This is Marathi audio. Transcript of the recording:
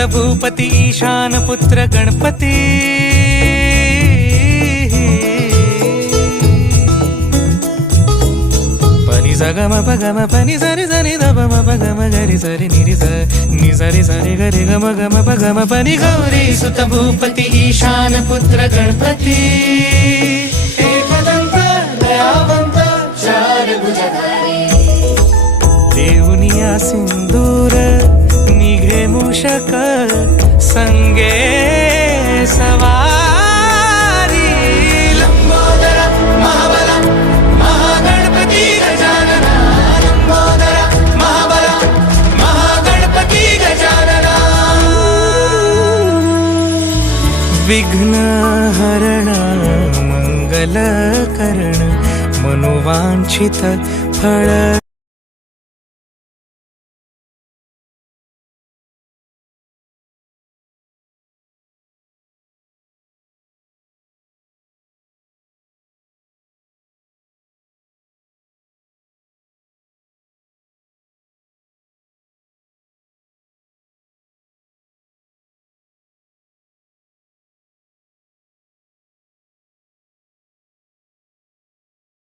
सुत भूपती ईशान पुत्र गणपती पनि सगम पगम पनि सरि सरि दपम पगम गरि सरि निरि स नि सरि सरि गरि गम गम पगम पनि गौरी सुत भूपती ईशान पुत्र गणपती एकदंत दयावंत चार भुजधारी देऊनिया सिंदूर निघे मूषक संगे सवारी लंबोदर महाबला महागणपती गजानना लंबोदर महाबला महागणपती गजानना विघ्न हरण मंगल करण मनोवांछित फळ